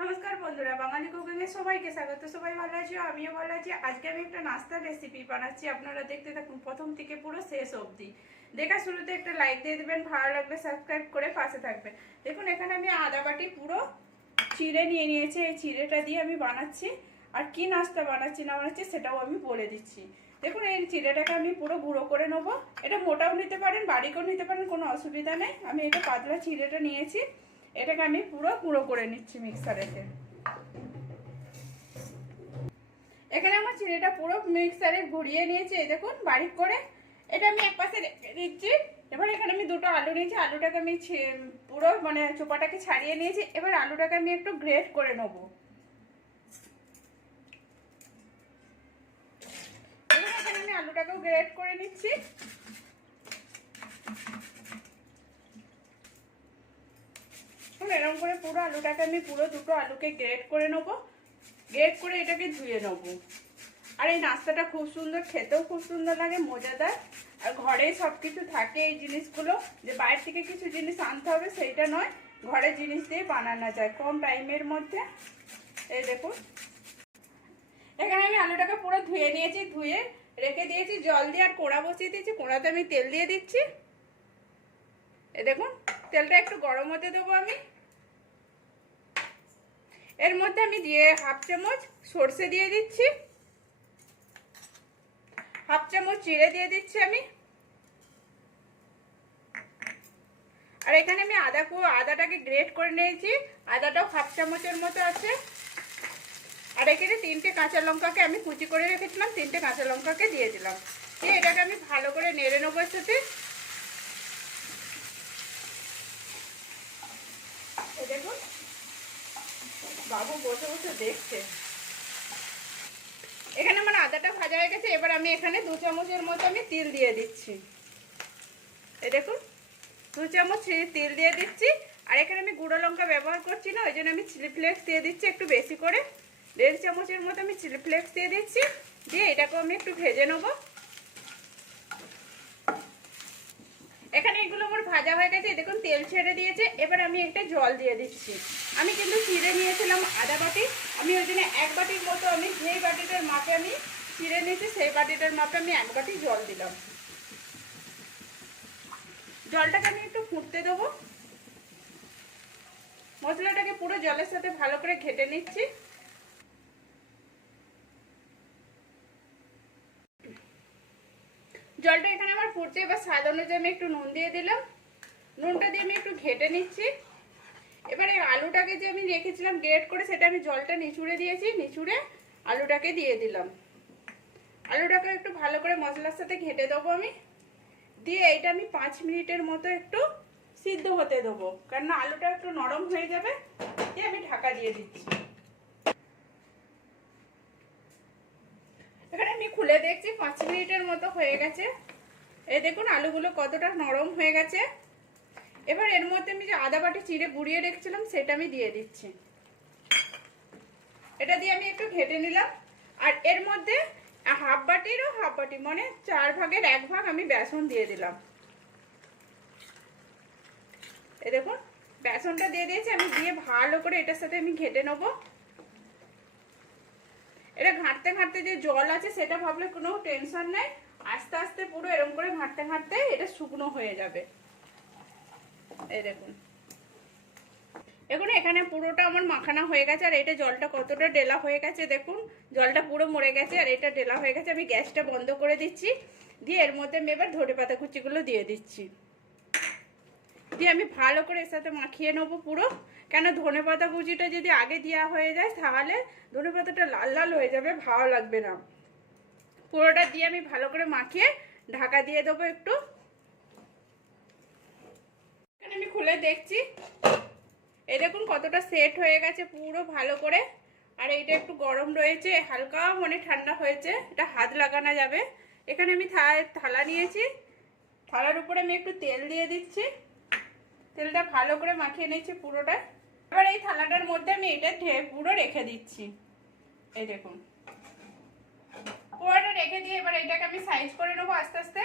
নমস্কার বন্ধুরা, বাঙালি কুকিং এর সবাইকে স্বাগত। সবাই ভালো আছি? আমিও ভালো আছি। আজকে আমি একটা নাস্তার রেসিপি বানাচ্ছি। আপনারা দেখতে থাকুন, প্রথম থেকে পুরো শেষ অবধি। দেখা শুরুতে একটা লাইক দিয়ে দেবেন, ভালো লাগলে সাবস্ক্রাইব করে পাশে থাকবেন। দেখুন, এখানে আমি আদা বাটি পুরো চিড়ে নিয়ে নিয়েছি। এই চিড়েটা দিয়ে আমি বানাচ্ছি। আর কি নাস্তা বানাচ্ছি, না বানাচ্ছি, সেটাও আমি বলে দিচ্ছি। দেখুন, এই চিড়েটাকে আমি পুরো গুঁড়ো করে নেব। এটা মোটাও নিতে পারেন, বাড়িকেও নিতে পারেন, কোনো অসুবিধা নেই। আমি এটা পাতলা চিড়েটা নিয়েছি। এটাকে আমি পুরো গুঁড়ো করে নিচ্ছি মিক্সারেতে এখানে আমার চিড়েটা পুরো মিক্সারে ঘুরিয়ে নিয়েছি, এই দেখুন, বারিক করে। এটা আমি এক পাশে রেখে দিচ্ছি। এবার এখানে আমি দুটো আলু নিয়েছি, আলুটাকে আমি পুরো মানে চোপাটাকে ছাড়িয়ে নিয়েছি। এবার আলুটাকে আমি একটু গ্রেট করে নেব। আমি আলুটাকেও গ্রেট করে নিচ্ছি এখন এরকম করে পুরো আলুটাকে আমি পুরো দুটো আলুকে গ্রেট করে নেব। গ্রেট করে এটাকে ধুয়ে নেব। আর এই নাস্তাটা খুব সুন্দর, খেতেও খুব সুন্দর লাগে, মজাদার। আর ঘরেই সব কিছু থাকে এই জিনিসগুলো, যে বাইরে থেকে কিছু জিনিস আনতে হবে সেইটা নয়, ঘরে জিনিস দিয়ে বানানো যায় কম টাইমের মধ্যে। এই দেখুন। এখানে আমি আলুটাকে পুরো ধুয়ে নিয়েছি, ধুয়ে রেখে দিয়েছি, জল দিয়ে আর কোড়া বসিয়ে দিয়েছি, কোড়াতে আমি তেল দিয়ে দিচ্ছি। এ দেখুন, তেলটা একটু গরম হতে দেবো আমি। এর মধ্যে আমি দিয়ে হাফ চামচ সর্ষে দিয়ে দিচ্ছি। হাফ চামচ চিড়ে দিয়ে দিচ্ছি আমি। আর এখানে আমি আদা আদাটাকে গ্রেট করে নিয়েছি। আদাটাও হাফ চামচের মতো আছে। আর এখানে তিনটে কাঁচা লঙ্কাকে আমি কুচি করে রেখেছিলাম, তিনটে কাঁচা লঙ্কাকে দিয়ে দিলাম। এটাকে আমি ভালো করে নেড়ে নেব সাথে এই দেখুন বাবু বসে বসে দেখছে। এখানে আমার আদাটা ভাজা হয়ে গেছে, এবার আমি এখানে দু চামচের মতো আমি তিল দিয়ে দিচ্ছি। এই দেখুন, দু চামচ তিল দিয়ে দিচ্ছি, আর এখানে আমি গুঁড়ো লঙ্কা ব্যবহার করছি না, ওই জন্য আমি চিলি ফ্লেক্স দিয়ে দিচ্ছি একটু বেশি করে। দেড় চামচের মতো আমি চিলি ফ্লেক্স দিয়ে দিচ্ছি, দিয়ে এটাকেও আমি একটু ভেজে নেব। এখানে এগুলো আমার ভাজা হয়ে গেছে দেখুন, তেল ছেড়ে দিয়েছে। এবার আমি একটা জল দিয়ে দিচ্ছি। আমি কিন্তু চিড়ে নিয়েছিলাম আধা বাটি। আমি ওই জন্য এক বাটির মতো আমি, যেই বাটিটার মাপে আমি চিড়ে নিয়েছি, সেই বাটিটার মাপে আমি এক বাটি জল দিলাম। জলটাকে আমি একটু ফুটতে দেবো। মশলাটাকে পুরো জলের সাথে ভালো করে ঘেটে নিচ্ছি জলটা এখানে আমার ফুটছে এবার স্বাদ অনুযায়ী আমি একটু নুন দিয়ে দিলাম। নুনটা দিয়ে আমি একটু ঘেটে নিচ্ছি। এবারে আলুটাকে যে আমি রেখেছিলাম গ্রেট করে, সেটা আমি জলটা নিচুড়ে দিয়েছি। নিচুড়ে আলুটাকে দিয়ে দিলাম। আলুটাকে একটু ভালো করে মশলার সাথে ঘেটে দেবো আমি। দিয়ে এইটা আমি পাঁচ মিনিটের মতো একটু সিদ্ধ হতে দেবো। কারণ আলুটা একটু নরম হয়ে যাবে, দিয়ে আমি ঢাকা দিয়ে দিচ্ছি। এখানে আমি খুলে দেখছি, পাঁচ মিনিটের মতো হয়ে গেছে। এই দেখুন, আলুগুলো কতটা নরম হয়ে গেছে। এবার এর মধ্যে আমি যে আদা বাটি চিড়ে গুঁড়িয়ে রেখেছিলাম, সেটা আমি দিয়ে দিচ্ছি। এটা দিয়ে আমি একটু ঘেটে নিলাম। আর এর মধ্যে হাফ বাটিরও হাফ বাটি মানে চার ভাগের এক ভাগ আমি বেসন দিয়ে দিলাম। এই দেখুন, বেসনটা দিয়ে দিয়েছি, আমি দিয়ে ভালো করে এটার সাথে আমি ঘেটে নেব। এটা ঘাঁটতে ঘাঁটতে যে জল আছে, সেটা ভাবলে কোনো টেনশন নেই। আস্তে আস্তে পুরো এরকম করে ঘাঁটতে ঘাঁটতে এটা শুকনো হয়ে যাবে। এই দেখুন। দেখুন, এখানে পুরোটা আমার মাখানা হয়ে গেছে, আর এটা জলটা কতটা ডেলা হয়ে গেছে দেখুন। জলটা পুরো মরে গেছে, আর এটা ডেলা হয়ে গেছে। আমি গ্যাসটা বন্ধ করে দিচ্ছি, দিয়ে এর মধ্যে আমি এবার ধরে পাতা কুচিগুলো দিয়ে দিচ্ছি। দিয়ে আমি ভালো করে এর সাথে মাখিয়ে নেব পুরো। কেন ধনে পাতা কুচিটা যদি আগে দেওয়া হয়ে যায়, তাহলে ধনে পাতাটা লাল লাল হয়ে যাবে, ভালো লাগবে না। পুরোটা দিয়ে আমি ভালো করে মাখিয়ে ঢাকা দিয়ে দেবো একটু। আমি খুলে দেখছি। এই দেখুন কতটা সেট হয়ে গেছে পুরো ভালো করে। আর এইটা একটু গরম রয়েছে, হালকা মানে ঠান্ডা হয়েছে, এটা হাত লাগানো যাবে। এখানে আমি থালা নিয়েছি। থালার উপরে আমি একটু তেল দিয়ে দিচ্ছি। তেলটা ভালো করে মাখিয়ে নিয়েছি পুরোটা। এবার এই থালাটার মধ্যে আমি এটা পুরো রেখে দিচ্ছি। এই দেখুন। পুরোটা রেখে দিয়ে এবার এটাকে আমি সাইজ করে নেব আস্তে আস্তে।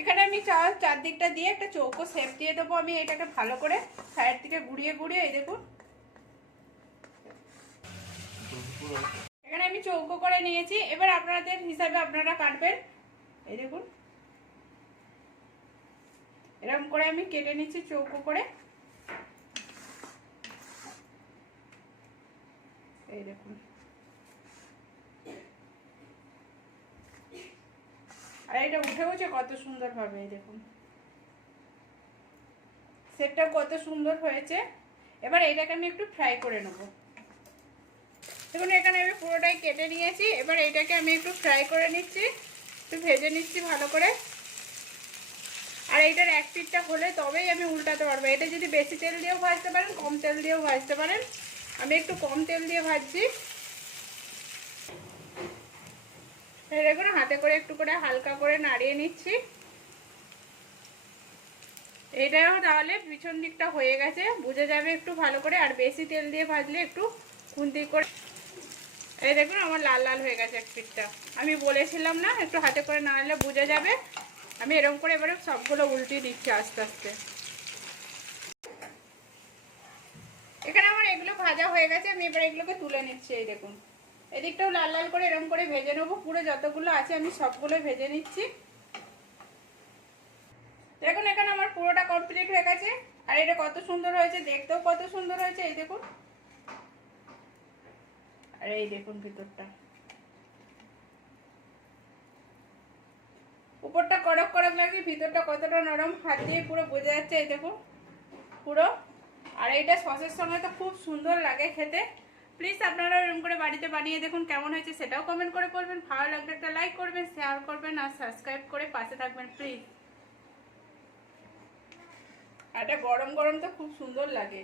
এখানে আমি চার, চারদিকটা দিয়ে একটা চৌকো শেপ দিয়ে দেবো আমি এটাকে ভালো করে সাইড থেকে ঘুরিয়ে ঘুরিয়ে, এই দেখুন। এখানে আমি চৌকো করে নিয়েছি। এবার আপনাদের হিসাবে আপনারা কাটবেন। এই দেখুন। এরকম করে আমি কেটে নিচ্ছি চৌকো করে। এই দেখুন। আর এটা উঠে উঠে কত সুন্দর ভাবে, এই দেখুন। সেটটা কত সুন্দর হয়েছে। এবার এটাকে আমি একটু ফ্রাই করে নেব। দেখুন, এখানে আমি পুরোটাই কেটে নিয়েছি। এবার এটাকে আমি একটু ফ্রাই করে নিচ্ছি। একটু ভেজে নিচ্ছি ভালো করে। আর এইটার এক পিঠটা হলে তবেই আমি উল্টাতে পারব। এটা যদি বেশি তেল দিয়েও ভাজতে পারেন, কম তেল দিয়েও ভাজতে পারেন। আমি একটু কম তেল দিয়ে ভাজছি এই দেখুন, হাতে করে একটু করে হালকা করে নাড়িয়ে নিচ্ছি। এইটাও তাহলে পিছন দিকটা হয়ে গেছে, বুঝে যাবে একটু ভালো করে, আর বেশি তেল দিয়ে ভাজলে একটু খুন্তি করে। এই দেখুন, আমার লাল লাল হয়ে গেছে পিঠটা। আমি বলেছিলাম না, একটু হাতে করে নাড়লে বুঝে যাবে। আমি এরকম করে এবারে সবগুলো উল্টিয়ে দিচ্ছি আস্তে আস্তে। এখানে আমার এগুলো ভাজা হয়ে গেছে, আমি এবার এগুলোকে তুলে নিচ্ছি, এই দেখুন। এদিকটাও লাল লাল করে এরকম করে ভেজে নেব। পুরো যতগুলো আছে আমি সবগুলো ভেজে নিচ্ছি। দেখুন, এখানে আমার পুরোটা কমপ্লিট হয়ে গেছে। আর এটা কত সুন্দর হয়েছে, দেখতেও কত সুন্দর হয়েছে, এই দেখুন। আর এই দেখুন ভিতরটা। উপরটা কড়ক কড়ক লাগছে ভিতরটা কতটা নরম, হাত দিয়ে পুরো বোঝা যাচ্ছে, এই দেখুন। পুরো। আর এইটা সসের সঙ্গে তো খুব সুন্দর লাগে খেতে। প্লিজ আপনারা এরকম করে বাড়িতে বানিয়ে দেখুন কেমন হয়েছে, সেটাও কমেন্ট করে বলবেন। ভালো লাগলে একটা লাইক করবেন শেয়ার করবেন আর সাবস্ক্রাইব করে পাশে থাকবেন প্লিজ এটা গরম গরম তো খুব সুন্দর লাগে।